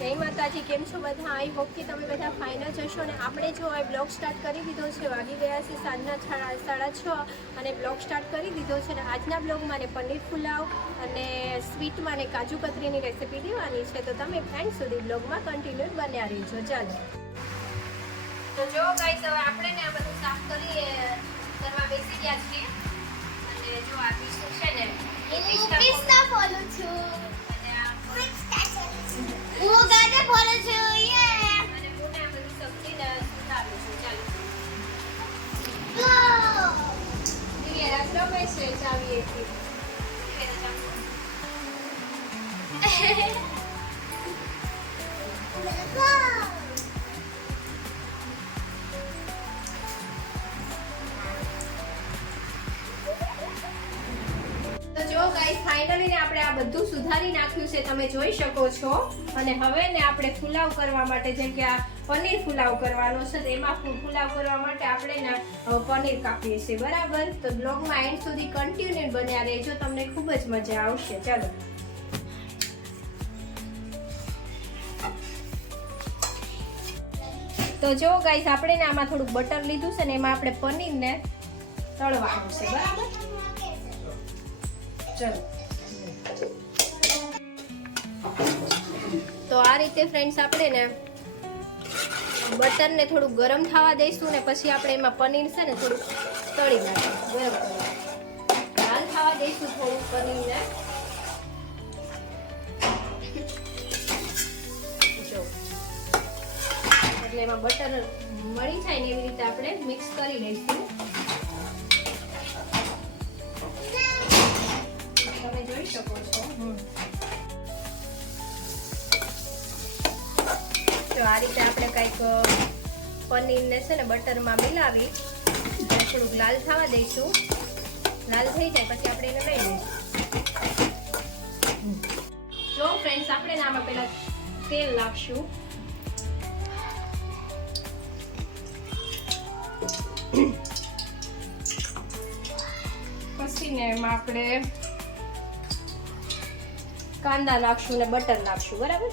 જય માતાજી, કેમ છો બધા? આઈ હોપ કે તમે બધા ફાઇન જ હશો. અને આપણે જો આ બ્લોગ સ્ટાર્ટ કરી દીધો છે. વાગી ગયા છે સાંજના 6:30 અને બ્લોગ સ્ટાર્ટ કરી દીધો છે. અને આજના બ્લોગમાં ને પનીર પુલાવ અને સ્વીટમાં ને કાજુ કતરીની રેસીપી દેવાની છે. તો તમે એન્ડ સુધી બ્લોગમાં કન્ટિન્યુ બન્યા રહીજો. ચાલો તો જો ગાઈસ, હવે આપણે ને આ બધું સાફ કરવા બેસી ગયા છીએ. અને જો આ પીસું છે ને પિસ્તા ફોલો છું હું ગાજર ફોલો છું યે અને હું ને આ બધી સબ્જી સુધારું છું. ગો ચાલો ये रख लो मैं से चाबी एक ही તો જો ગાઈસ, ફાઇનલી ને આપણે આ બધું સુધારી નાખ્યું છે, તમે જોઈ શકો છો. અને હવે ને આપણે પુલાવ કરવા માટે, જેમ કે આ પનીર પુલાવ કરવાનો છે, તો એમાં પુલાવ કરવા માટે આપણે ને પનીર કાપીએ છીએ. બરાબર? તો બ્લોગમાં એન્ડ સુધી કન્ટિન્યુ બન્યા રહેજો, તમને ખૂબ જ મજા આવશે. ચાલો તો જો ગાઈસ, આપણે ને આમાં થોડુંક બટર લીધું છે ને એમાં આપણે પનીરને તળવાનું છે. બરાબર? ચલો તો આ રીતે ફ્રેન્ડ્સ આપણે ને બટરને થોડું ગરમ થવા દઈશું ને પછી આપણે એમાં પનીર છે ને થોડું તળી નાખીશું. ગરમ કરવા લાલ થવા દઈશું થોડું પનીરને. જો એટલે એમાં બટર મળી જાય ને એવી રીતે આપણે મિક્સ કરી લઈશું. તમે જોઈ શકો છો. તો આ રીતે આપણે કંઈક પનીરને છે ને બટરમાં મિલાવી થોડુંક લાલ થવા દઈશું. લાલ થઈ જાય પછી આપણે એને લઈ લઈશું. જો ફ્રેન્ડ્સ, આપણે આમાં પહેલા તેલ નાખશું. પછી ને એમાં આપણે કાંદા નાખશું ને બટર નાખશું. બરાબર?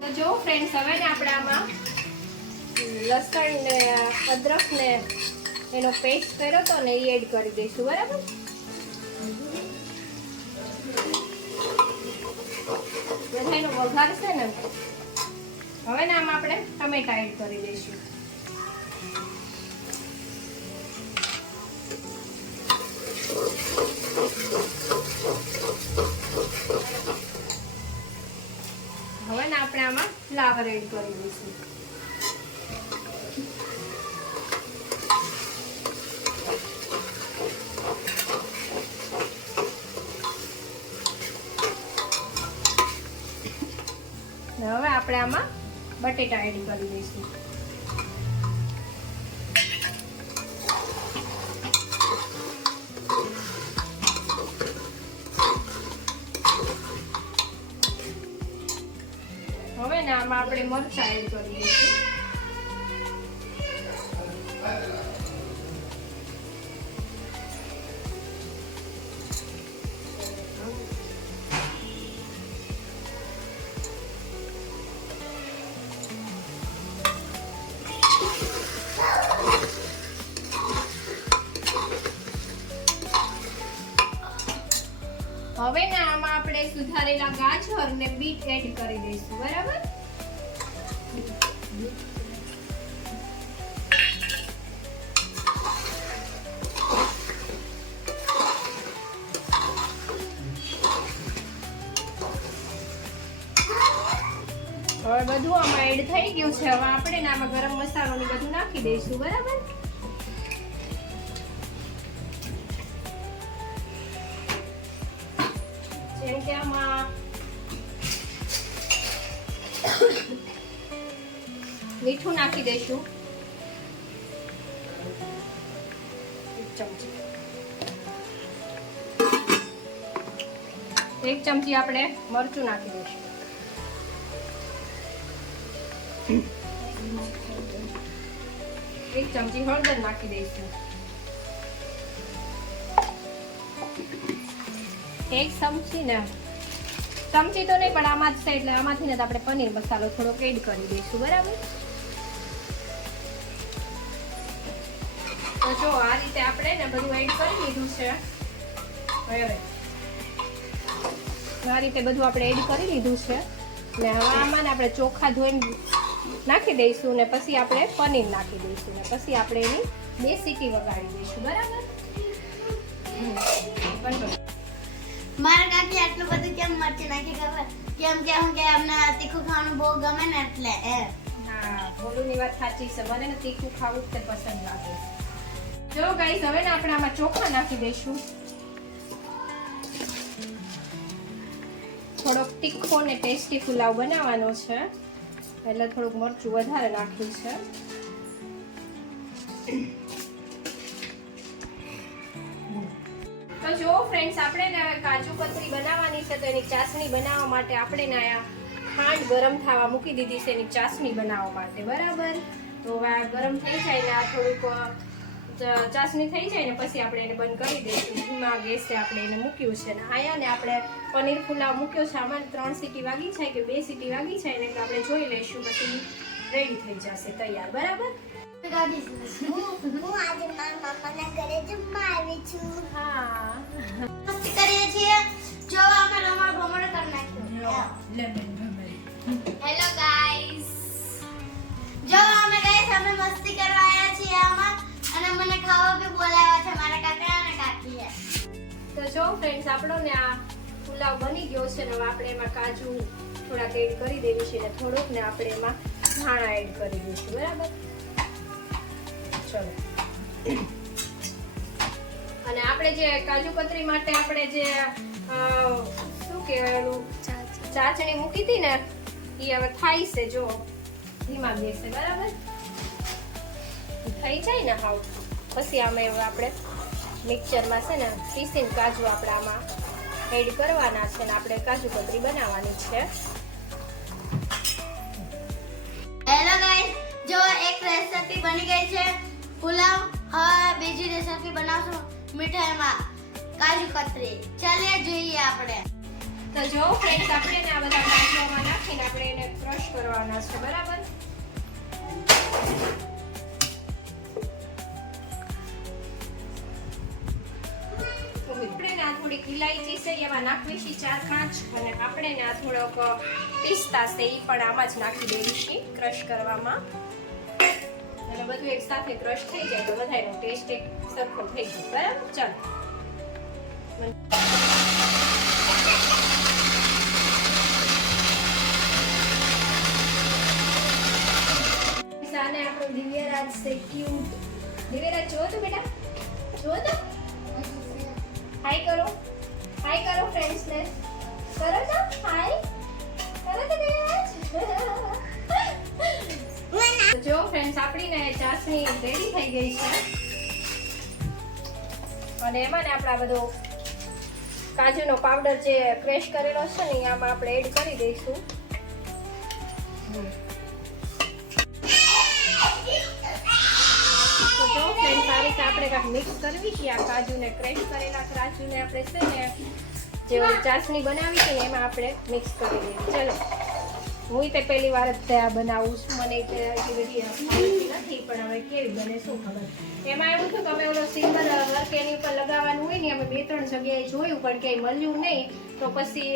તો જો ફ્રેન્ડ્સ, હવે ને આપણે આમાં લસણ ને અદરક ને એનો પેસ્ટ કર્યો તો ને એ એડ કરી દઈશું. બરાબર? બધાનો વઘાર છે ને. હવે ને આમાં આપણે ટમેટા એડ કરી દઈશું. હવે ને આપણે આમાં ફ્લાવર એડ કરી દઈશું. હવે આપણે આમાં બટેટા એડ કરી દઈશું. હવે ને આમાં આપણે મરચાં એડ કરી દઈશું. હવે ને આમાં આપણે સુધારેલા ગાજર ને બીટ એડ કરી દઈશું. બરાબર? હવે બધું આમાં એડ થઈ ગયું છે. હવે આપણે ને આમાં ગરમ મસાલો ને બધું નાખી દઈશું. બરાબર? જેમ કે આમાં મીઠું નાખી દઈશું 1 ચમચી. 1 ચમચી આપણે મરચું નાખી દઈશું. 1 ચમચી હળદર નાખી દઈશું. એક ચમચી ને ચમચી તો નહીં પણ આમાં જ છે એટલે આમાંથી ને આપણે પનીર મસાલો થોડોક એડ કરી દઈશું બરાબર. તો જો આ રીતે આપણે ને બધું એડ કરી લીધું છે. હવે આ રીતે બધું આપણે એડ કરી લીધું છે ને હવે આમાં ને આપણે ચોખા ધોઈને નાખી દઈશું ને પછી આપણે પનીર નાખી દઈશું ને પછી આપણે એની 2 સીટી વગાડી દઈશું બરાબર. મારા કાકી આટલું બધું કેમ મરચી નાખી ખબર? કેમ કે હું કે અમને તીખું ખાવાનું બહુ ગમે ને એટલે હા બોલુની વાત સાચી છે. મને ને તીખું ખાવું જ પસંદ લાગે. જો ગાઈસ હવે ને આપણે આમાં ચોખા નાખી દઈશું. થોડોક તીખો ને ટેસ્ટી પુલાવ બનાવવાનો છે એટલે થોડુંક મરચું વધારે નાખ્યું છે. તો જો ફ્રેન્ડ્સ આપણે ને કાજુ કતરી બનાવવાની છે તો એની ચાસણી બનાવવા માટે આપણે ને આ ખાંડ ગરમ થવા મૂકી દીધી છે એની ચાસણી બનાવવા માટે બરાબર. તો હવે આ ગરમ થઈ જાય ને આ થોડુંક ચાસણી થઈ જાય ને પછી આપણે એને બંધ કરી દઈશું. ધીમા ગેસે આપણે એને મૂક્યું છે ને આયા ને આપણે પનીર પુલાવ મૂક્યો છે. આમાં 3 સીટી વાગી છે કે 2 સીટી વાગી છે ને આપણે જોઈ લઈશું પછી રેડી થઈ જશે તૈયાર બરાબર. હું આજે મારા પપ્પાના ઘરે જમવા આવી છું. હા મસ્તી કરીએ છીએ. જો અમે રમણ ભમણ કરી નાખ્યો. Hello guys. જો અમે ગાઈસ અમે મસ્તી કરવા આવ્યા છીએ આમાં અને મને ખાવા બી બોલાવ્યા છે મારા કાકા અને કાકીએ. તો જો ફ્રેન્ડ્સ આપણો ને આ પુલાવ બની ગયો છે ને હવે આપણે એમાં કાજુ થોડાક એડ કરી દેવું છે ને થોડુંક ને આપણે એમાં ધાણા એડ કરી દઈશું બરાબર. ચલો અને આપણે જે કાજુ કતરી માટે આપણે જે શું કહેવાય ચાસણી મૂકી હતી ને એ હવે થાય છે. જો ધીમા ગેસે બરાબર થઈ જાય ને હાવ પછી આમાં એવું આપણે મિક્સચરમાં છે ને પીસીને કાજુ આપણે આમાં એડ કરવાના છે ને આપણે કાજુ કતરી બનાવવાની છે. હેલો ગાઈસ જો એક રેસીપી બની ગઈ છે પુલાવ. હવે બીજી રેસીપી બનાવશું મીઠાઈમાં કાજુ કતરી. ચાલીએ જોઈએ આપણે. તો જો ફ્રેન્ડ્સ આપણે ને આ બધા કાજુમાં નાખીને આપણે એને ક્રશ કરવાના છે બરાબર. આપણે ને આ થોડીક ઇલાયચી છે એમાં નાખવી છે 4 કાંચ અને આપણે ને આ થોડોક પિસ્તા છે એ પણ આમાં જ નાખી દેવી છે ક્રશ કરવામાં. એટલે બધું એક સાથે ક્રશ થઈ જાય તો બધાનો ટેસ્ટ એક સરખો થઈ જાય બરાબર. ચાલો સાને આપણો દિવ્યરાજ છે ક્યુટ. દિવ્યરાજ જો તો બેટા જો તો હાય કરો ફ્રેન્ડ્સ ને કરો તો હાય કરો તો દિવ્યરાજ. જો ફ્રેન્ડ્સ આપણી ને ચાસણી રેડી થઈ ગઈ છે અને એમાં ને આપણે આ બધો કાજુનો પાવડર જે ક્રેશ કરેલો છે ને આમાં આપણે એડ કરી દઈશું. તો જો ફ્રેન્ડ્સ આ રીતે આપણે કાંઈક મિક્સ કરવી છે. આ કાજુને ક્રેશ કરેલા કાજુને આપણે છે ને જે ચાસણી બનાવી છે ને એમાં આપણે મિક્સ કરી દઈએ. ચલો હું તે પહેલી વાર જ આ બનાવું છું. મને એટલી બધી આવડતી નથી પણ હવે કેવી બને શું ખબર. એમાં એવું થયું કે અમે ઓલો સિંગલ વર્ક એની ઉપર લગાવવાનું હોય ને અમે 2-3 જગ્યાએ જોયું પણ ક્યાંય મળ્યું નહીં. તો પછી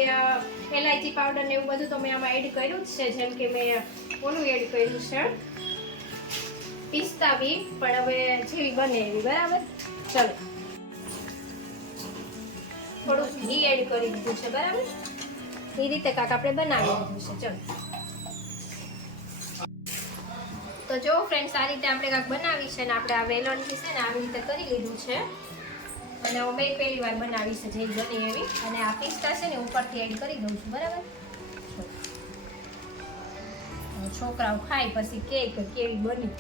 એલાયચી પાવડર ને એવું બધું તો મેં આમાં એડ કર્યું જ છે. જેમ કે મેં ઓલું એડ કર્યું છે પિસ્તા બી પણ હવે જેવી બને એવી બરાબર. ચલો થોડું ઘી એડ કરી દીધું છે બરાબર. એ રીતે કાંક આપણે બનાવી દીધું છે. ચલો તો જો ફ્રેન્ડ્સ આ રીતે આપણે કાંક બનાવી છે ને આપણે આ વેલણથી છે ને આવી રીતે કરી લીધું છે અને હું મેં પહેલી વાર બનાવી છે જેવી બની એવી. અને આ પિસ્તા છે ને ઉપરથી એડ કરી દઉં છું બરાબર. છોકરાઓ ખાય પછી કે કેવી બની.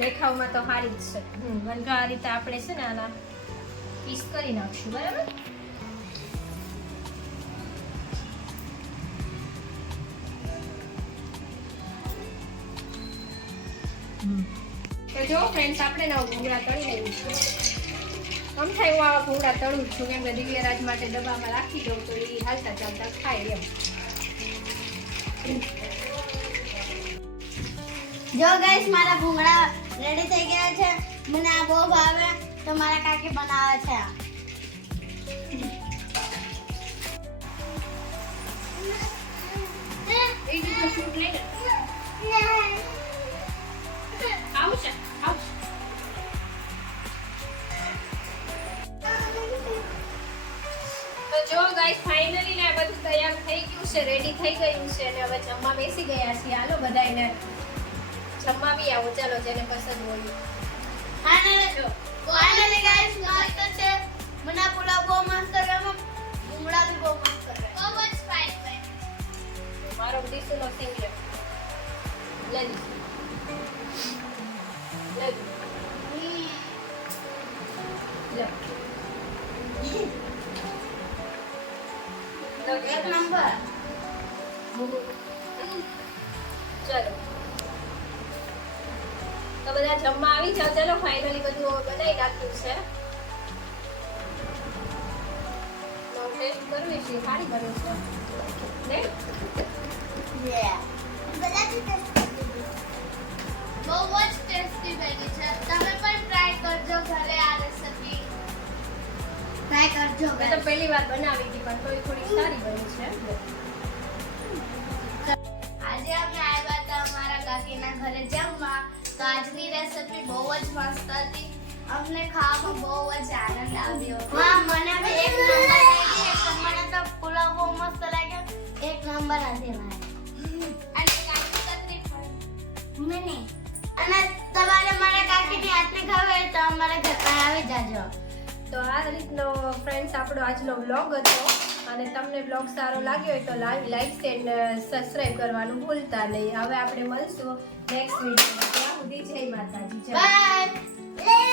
દેખાવમાં તો સારી જ છે. આ રીતે આપણે છે ને આના પીસ કરી નાખશું બરાબર. તો જો ફ્રેન્ડ્સ આપણે ના ભૂંગળા તળી લેવું છે. આમ થાય હું આવા ભૂંગળા તળું જ છું કેમ કે દિવ્યરાજ માટે ડબ્બામાં રાખી દઉં તો એ હાલતા ચાલતા ખાય એમ. જો ગાઈસ મારા ભૂંગળા રેડી થઈ ગયા છે. મને આ બહુ ભાવે તો મારા કાકી બનાવે છે. એ રીતનું શૂટ લઈને આવશે આવશે. તો જો ગાઈસ ફાઇનલી ને બધું તૈયાર થઈ ગયું છે, રેડી થઈ ગયું છે અને હવે જમવા બેસી ગયા છીએ. હાલો બધાયને જમવા બી આવો. ચાલો જેને પસંદ હોય. ફાઇનલી ગાઈસ મસ્ત છે. મને આ પુલાવ બહુ મસ્ત ગમ્યો. ભૂંગળા બી બહુ મસ્ત છે. બહુ જ સ્પાઈસી. મારો દીસુનો સિંગર લે દીસુ. લે લે એક નંબર. ચલો તો બધા જમવા આવી જાઓ. ચલો ફાઇનલી બધું બનાવી નાખ્યું છે. ટેસ્ટ કરવી છે. સારી બને છે ને? બહુ જ ટેસ્ટી બની છે. તમે પણ ટ્રાય કરજો ઘરે આ રેસિપી. ટ્રાય કરજો. મેં તો પહેલી વાર બનાવી હતી પણ તોય થોડી સારી બની છે. આજે અમે આવ્યા હતા અમારા કાકીના ઘરે જમવા. તો આજની રેસિપી બહુ જ મસ્ત હતી. અમને ખાવામાં બહુ જ આનંદ આવ્યો. હા મને બી એક નંબર લાગી. એક નંબર તો પુલાવ બહુ મસ્ત લાગ્યો. એક નંબર હતી મને. અને કાકી કતરી પણ મને. અને તમારે મારા કાકીની હાથની ખાવી હોય તો અમારા ઘર પર આવી જાજો. તો આ રીતનો ફ્રેન્ડ્સ આપણો આજનો વ્લોગ હતો અને તમને વ્લોગ સારો લાગ્યો હોય તો લાઈક એન્ડ સબસ્ક્રાઇબ કરવાનું ભૂલતા નહીં. હવે આપણે મળશું નેક્સ્ટ વિડીયોમાં. ત્યાં સુધી જય માતાજી. જય બાય.